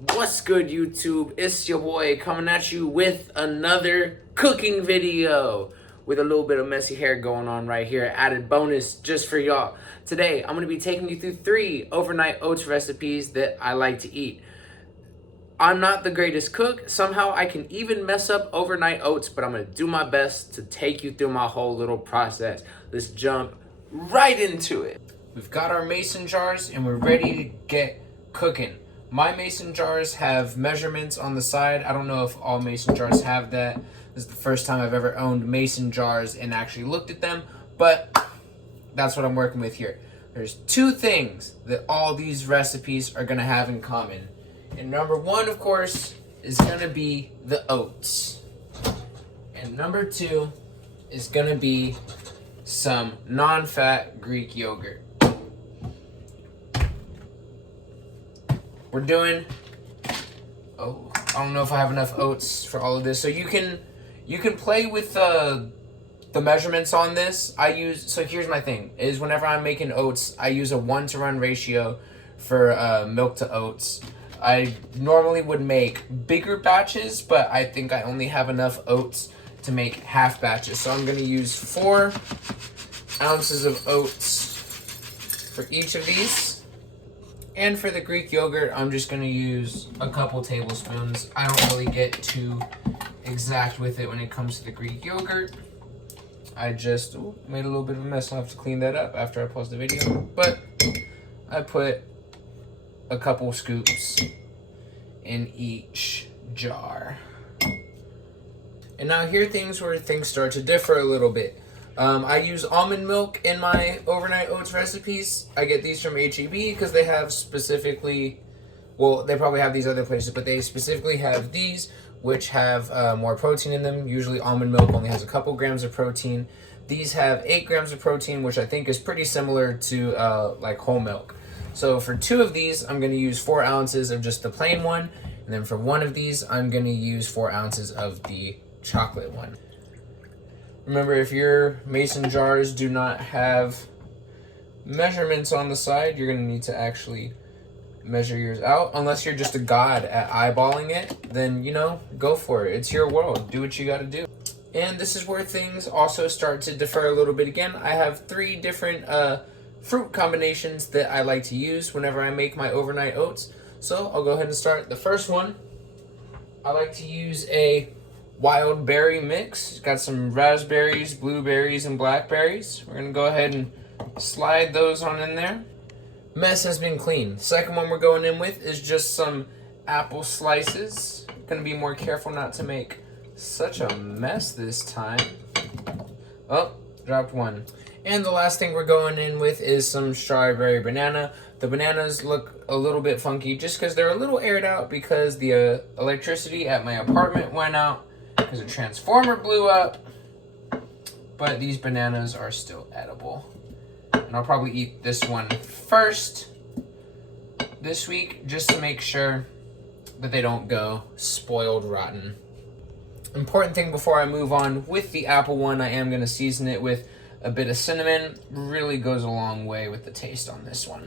What's good, YouTube? It's your boy coming at you with another cooking video with a little bit of messy hair going on right here. Added bonus just for y'all. Today, I'm going to be taking you through 3 overnight oats recipes that I like to eat. I'm not the greatest cook. Somehow I can even mess up overnight oats, but I'm going to do my best to take you through my whole little process. Let's jump right into it. We've got our mason jars and we're ready to get cooking. My mason jars have measurements on the side. I don't know if all mason jars have that. This is the first time I've ever owned mason jars and actually looked at them, but that's what I'm working with here. There's 2 things that all these recipes are gonna have in common. And number 1, of course, is gonna be the oats. And number 2 is gonna be some non-fat Greek yogurt. We're doing, I don't know if I have enough oats for all of this. So you can play with the measurements on this. So here's my thing, is whenever I'm making oats, I use a 1-to-1 ratio for milk to oats. I normally would make bigger batches, but I think I only have enough oats to make half batches. So I'm gonna use 4 ounces of oats for each of these. And for the Greek yogurt, I'm just gonna use a couple tablespoons. I don't really get too exact with it when it comes to the Greek yogurt. I just made a little bit of a mess. I'll have to clean that up after I post the video. But I put a couple scoops in each jar. And now here where things start to differ a little bit. I use almond milk in my overnight oats recipes. I get these from HEB because they have specifically, well, they probably have these other places, but they specifically have these, which have more protein in them. Usually almond milk only has a couple grams of protein. These have 8 grams of protein, which I think is pretty similar to like whole milk. So for 2 of these, I'm gonna use 4 ounces of just the plain one. And then for 1 of these, I'm gonna use 4 ounces of the chocolate one. Remember, if your mason jars do not have measurements on the side, you're going to need to actually measure yours out. Unless you're just a god at eyeballing it, then, go for it. It's your world. Do what you got to do. And this is where things also start to differ a little bit again. I have 3 different fruit combinations that I like to use whenever I make my overnight oats. So I'll go ahead and start. The first one, I like to use a wild berry mix. It's got some raspberries, blueberries, and blackberries. We're gonna go ahead and slide those on in there. Mess has been cleaned. Second one we're going in with is just some apple slices. Gonna be more careful not to make such a mess this time. Oh, dropped one. And the last thing we're going in with is some strawberry banana. The bananas look a little bit funky just because they're a little aired out because the electricity at my apartment went out because a transformer blew up, but these bananas are still edible. And I'll probably eat this one first this week just to make sure that they don't go spoiled rotten. Important thing before I move on with the apple one, I am going to season it with a bit of cinnamon. Really goes a long way with the taste on this one.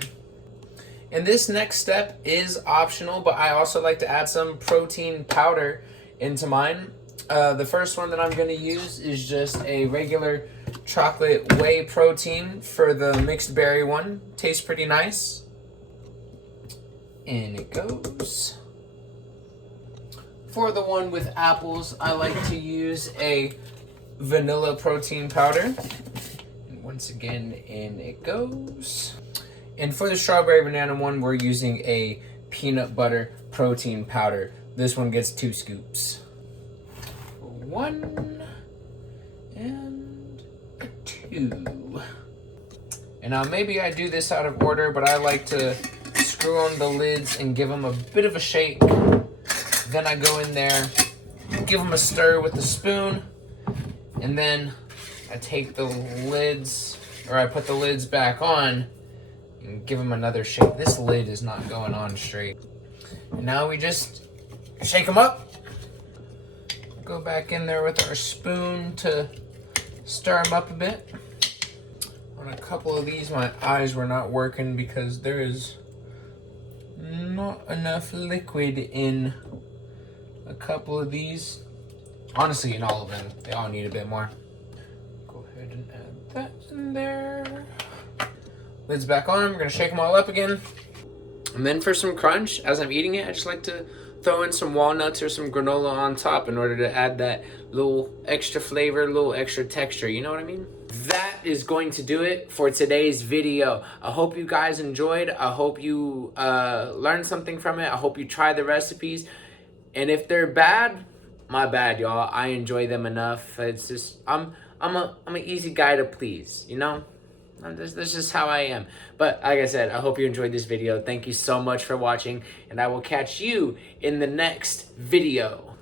And this next step is optional, but I also like to add some protein powder into mine. The first one that I'm going to use is just a regular chocolate whey protein for the mixed berry one. Tastes pretty nice. And it goes. For the one with apples, I like to use a vanilla protein powder. And once again, in it goes. And for the strawberry banana one, we're using a peanut butter protein powder. This one gets 2 scoops. 1 and 2. And now maybe I do this out of order, but I like to screw on the lids and give them a bit of a shake. Then I go in there, give them a stir with the spoon, and then I take the lids, or I put the lids back on and give them another shake. This lid is not going on straight. And now we just shake them up. Go back in there with our spoon to stir them up a bit. On a couple of these, my eyes were not working because there is not enough liquid in a couple of these. Honestly, in all of them, they all need a bit more. Go ahead and add that in there. Lid's back on. We're gonna shake them all up again. And then for some crunch, as I'm eating it, I just like to throw in some walnuts or some granola on top in order to add that little extra flavor, little extra texture. You know what I mean? That is going to do it for today's video. I hope you guys enjoyed. I hope you learned something from it. I hope you try the recipes. And if they're bad, my bad, y'all. I enjoy them enough. It's just I'm an easy guy to please, you know? That's just how I am. But like I said, I hope you enjoyed this video. Thank you so much for watching, and I will catch you in the next video.